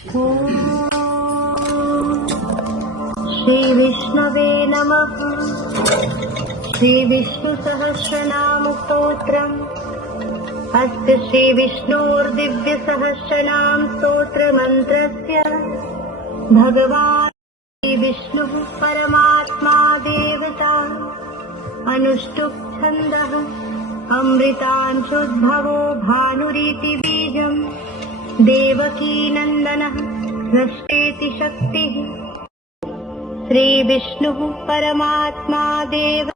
श्रीविष्णवे नमः। श्रीविष्णुसहस्रनामस्तोत्रम्। अस्य श्रीविष्णोर्दिव्यसहस्रनाम स्तोत्रमन्त्रस्य भगवान् श्रीविष्णुः परमात्मा देवता। अनुष्टुप् छन्दः अमृतांशोद्भवो भानुरीति बीजम्। देवकी नन्दनः सृष्टेति शक्तिः। श्रीविष्णुः परमात्मा देव